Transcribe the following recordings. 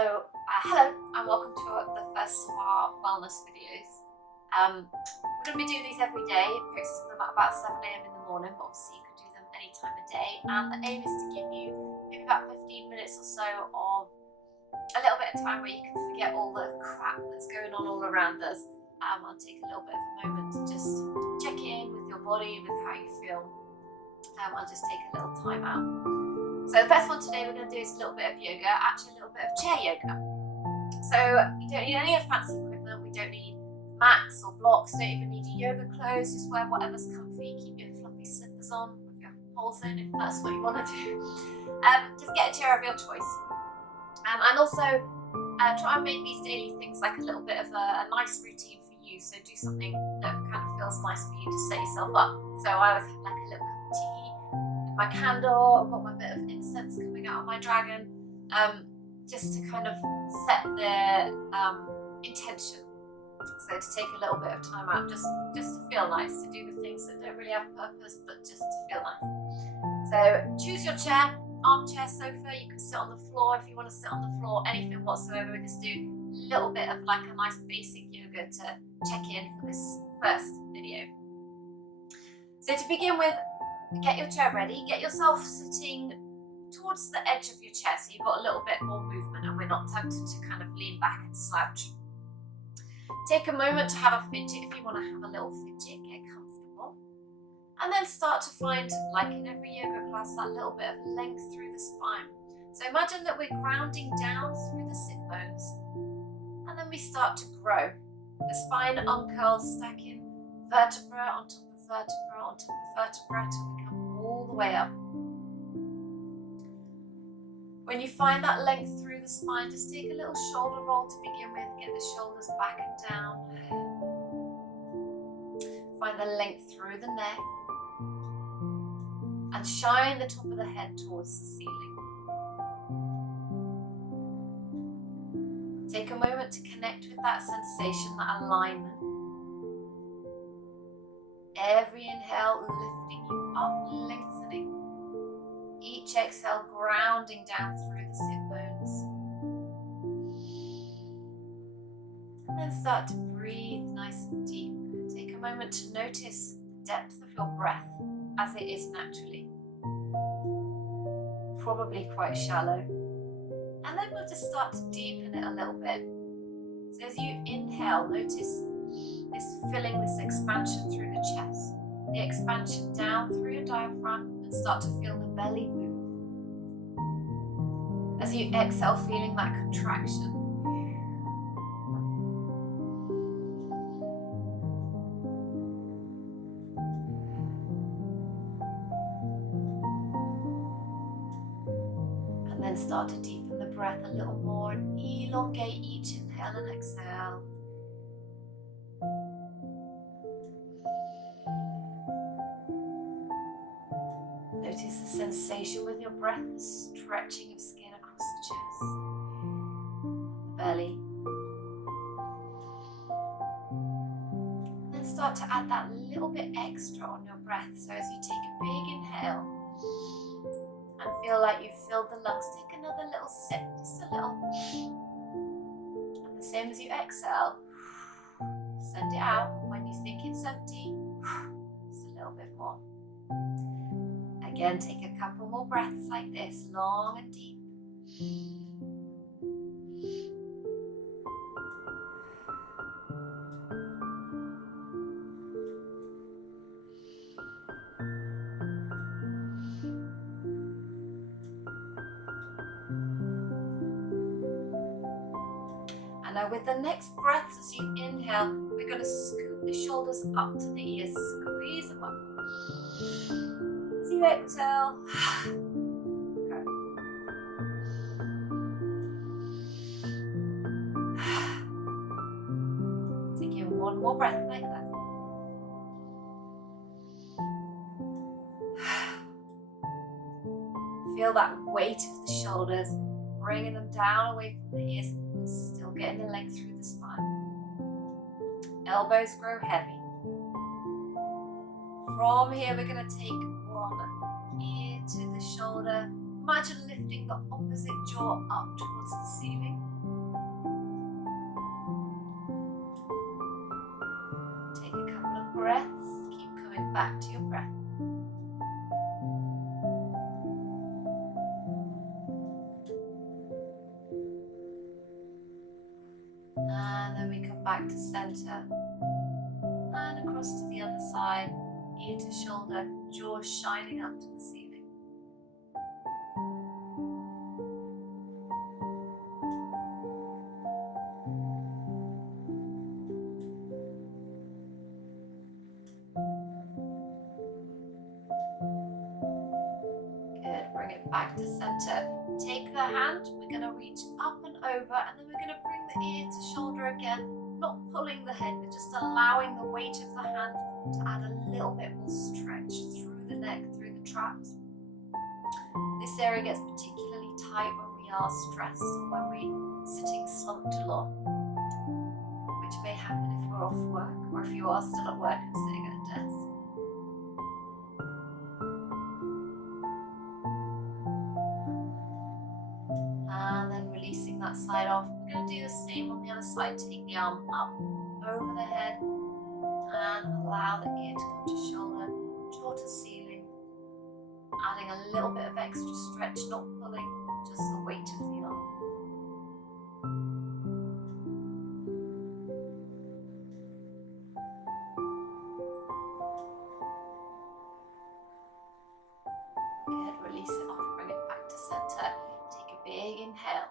Hello and welcome to the first of our wellness videos. We're going to be doing these every day, posting them at about 7 a.m. in the morning, but obviously you can do them any time of day. And the aim is to give you maybe about 15 minutes or so of a little bit of time where you can forget all the crap that's going on all around us. I'll take a little bit of a moment to just check in with your body, with how you feel. I'll just take a little time out. So the first one today we're going to do is a little bit of yoga, actually a little bit of chair yoga. So you don't need any fancy equipment, we don't need mats or blocks, don't even need your yoga clothes, just wear whatever's comfy, keep your fluffy slippers on with your holes in if that's what you want to do. Just get a chair of your choice. And also try and make these daily things like a little bit of a nice routine for you, so do something that kind of feels nice for you to set yourself up. So I always have like a little cup of tea, my candle, I've got my bit of incense coming out of my dragon, just to kind of set the intention. So to take a little bit of time out, just to feel nice, to do the things that don't really have purpose, but just to feel nice. So choose your chair, armchair, sofa, you can sit on the floor if you want to sit on the floor, anything whatsoever. We just do a little bit of like a nice basic yoga to check in for this first video. So to begin with, get your chair ready, get yourself sitting towards the edge of your chair so you've got a little bit more movement and we're not tempted to kind of lean back and slouch. Take a moment to have a fidget if you want to have a little fidget, get comfortable. And then start to find, like in every yoga class, that little bit of length through the spine. So imagine that we're grounding down through the sit bones and then we start to grow. The spine uncurls, stacking vertebra on top of vertebra on top of vertebra till we come all the way up. When you find that length through the spine, just take a little shoulder roll to begin with, get the shoulders back and down. Find the length through the neck and shine the top of the head towards the ceiling. Take a moment to connect with that sensation, that alignment. Every inhale lifting you up, lengthening. Each exhale grounding down through the sit bones. And then start to breathe nice and deep. Take a moment to notice the depth of your breath as it is naturally. Probably quite shallow. And then we'll just start to deepen it a little bit. So as you inhale, notice this filling, this expansion through the chest. The expansion down through your diaphragm and start to feel the belly move. As you exhale, feeling that contraction. And then start to deepen the breath a little more and elongate each inhale and exhale. Notice the sensation with your breath, the stretching of skin across the chest, the belly. Then start to add that little bit extra on your breath. So as you take a big inhale and feel like you've filled the lungs, take another little sip, just a little. And the same as you exhale, send it out. When you think it's empty, just a little bit more. Again, take a couple more breaths like this, long and deep. And now with the next breaths, as you inhale, we're going to scoop the shoulders up to the ears, squeeze them up. As you exhale, go. Taking one more breath like that. Feel that weight of the shoulders, bringing them down away from the ears, but still getting the length through the spine. Elbows grow heavy. From here, we're going to take one ear to the shoulder. Imagine lifting the opposite jaw up towards the ceiling. back to your breath. And then we come back to center and across to the other side, ear to shoulder, jaw shining up to the ceiling. Good, bring it back to center. Take the hand, we're going to reach up and over, and then we're going to bring the ear to shoulder again, not pulling the head, but just allowing the weight of the hand to add a little bit more stretch through the neck, through the traps. This area gets particularly tight when we are stressed, when we're sitting slumped a lot, which may happen if we're off work or if you are still at work and sitting at a desk. And then releasing that side off. We're going to do the same on the other side. Take the arm up over the head and allow the ear to come to shoulder, jaw to ceiling, adding a little bit of extra stretch, not pulling, just the weight of the arm. Good, release it off, bring it back to center. Take a big inhale.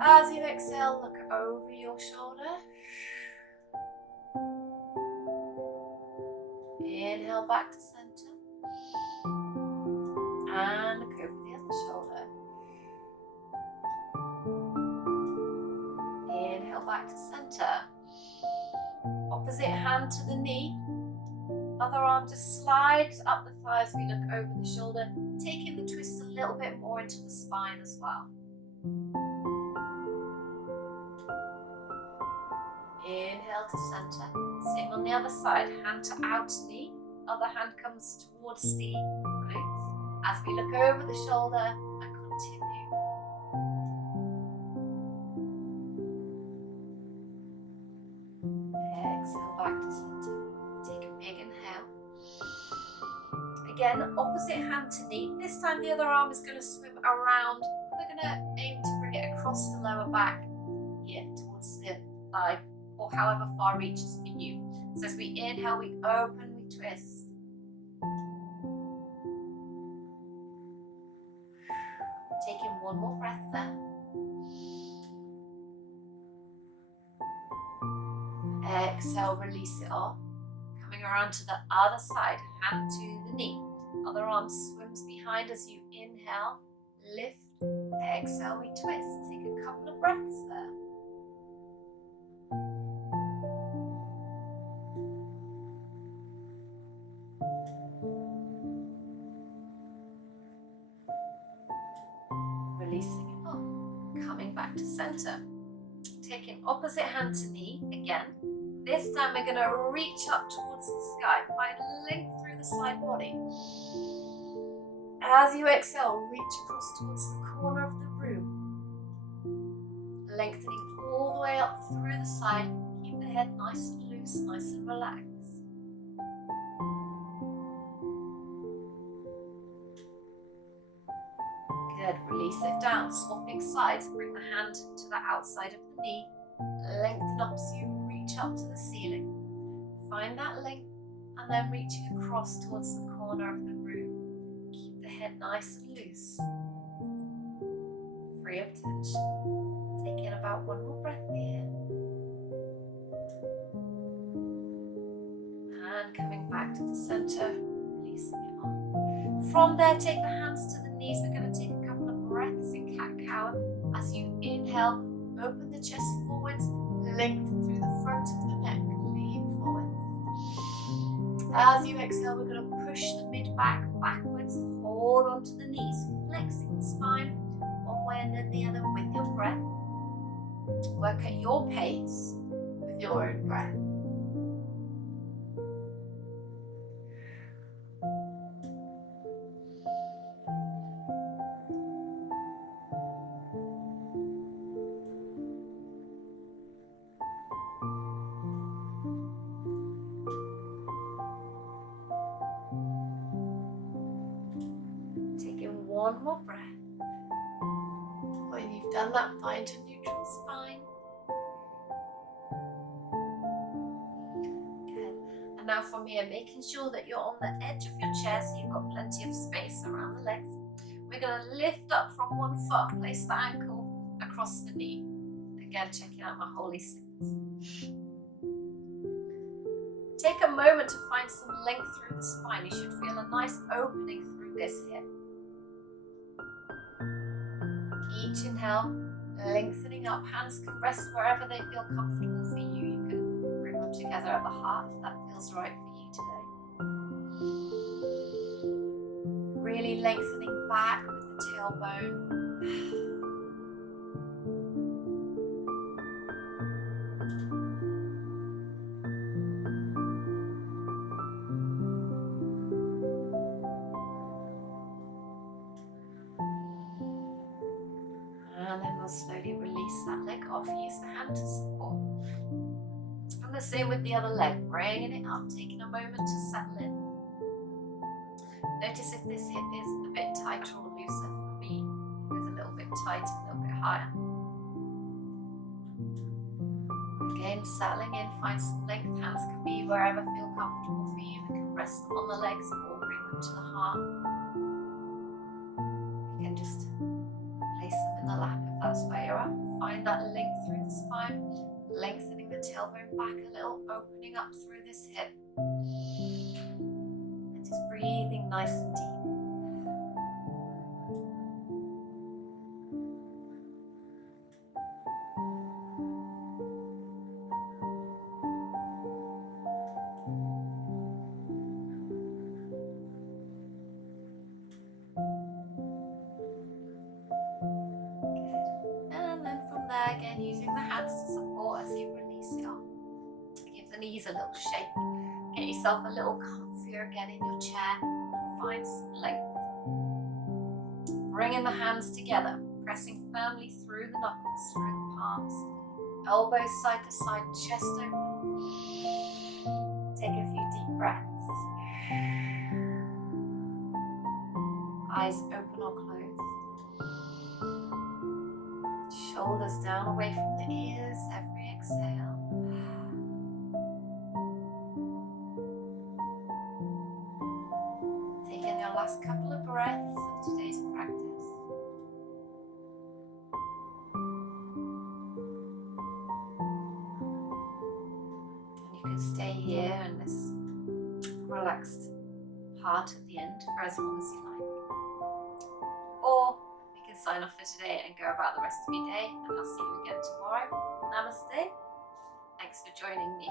As you exhale, look over your shoulder. Inhale back to center. And look over the other shoulder. Inhale back to center. Opposite hand to the knee. Other arm just slides up the thigh as we look over the shoulder, taking the twist a little bit more into the spine as well. Inhale to center. Same on the other side, hand to outer knee. Other hand comes towards the glutes as we look over the shoulder and continue. Exhale back to center. Take a big inhale. Again, opposite hand to knee. This time the other arm is going to swim around. We're going to aim to bring it across the lower back here towards the thigh, or however far reaches for you. So as we inhale, we open, we twist. Taking one more breath there. Exhale, release it off. Coming around to the other side, hand to the knee. Other arm swims behind as you inhale, lift, exhale, we twist. Take a couple of breaths there. Releasing it off. Coming back to center. Taking opposite hand to knee again. This time we're going to reach up towards the sky. Find length through the side body. As you exhale, reach across towards the corner of the room. Lengthening all the way up through the side. Keep the head nice and loose, nice and relaxed. Good, release it down. Swapping sides, bring the hand to the outside of the knee. Lengthen up so you reach up to the ceiling. Find that length and then reaching across towards the corner of the room. Keep the head nice and loose. Free of tension. Take in about one more breath here. And coming back to the center, releasing it off. From there, take the hands to the knees. We're going to take a couple of breaths in cat-cow. As you inhale, open the chest forwards, lengthen through the front of the neck, lean forward. As you exhale, we're going to push the mid-back backwards, hold onto the knees, flexing the spine one way and then the other with your breath. Work at your pace with your own breath. one more breath. When you've done that, find a neutral spine. Good. And now from here, making sure that you're on the edge of your chair so you've got plenty of space around the legs. We're going to lift up from one foot, place the ankle across the knee. Again, checking out my holy slippers. Take a moment to find some length through the spine. You should feel a nice opening through this hip. Each inhale, lengthening up. Hands can rest wherever they feel comfortable for you. You can bring them together at the heart if that feels right for you today. Really lengthening back with the tailbone. And then we'll slowly release that leg off. Use the hand to support. And the same with the other leg. Bringing it up, taking a moment to settle in. Notice if this hip is a bit tighter or looser. For me, it is a little bit tighter, a little bit higher. Again, settling in, find some length. Hands can be wherever feel comfortable for you. We can rest on the legs or bring them to the heart. You can just place them in the lap if that's where you're at. Find that length through the spine, lengthening the tailbone back a little, opening up through this hip. And just breathing nice and deep. Again, using the hands to support as you release it off. Give the knees a little shake. Get yourself a little comfier again in your chair and find some length. Bringing the hands together, pressing firmly through the knuckles, through the palms. Elbows side to side, chest open. Take a few deep breaths. Eyes open or closed. Shoulders down away from the ears, every exhale. Taking your last couple of breaths of today's practice. And you can stay here in this relaxed part at the end for as long as you like. Or sign off for today and go about the rest of your day, and I'll see you again tomorrow. Namaste. Thanks for joining me.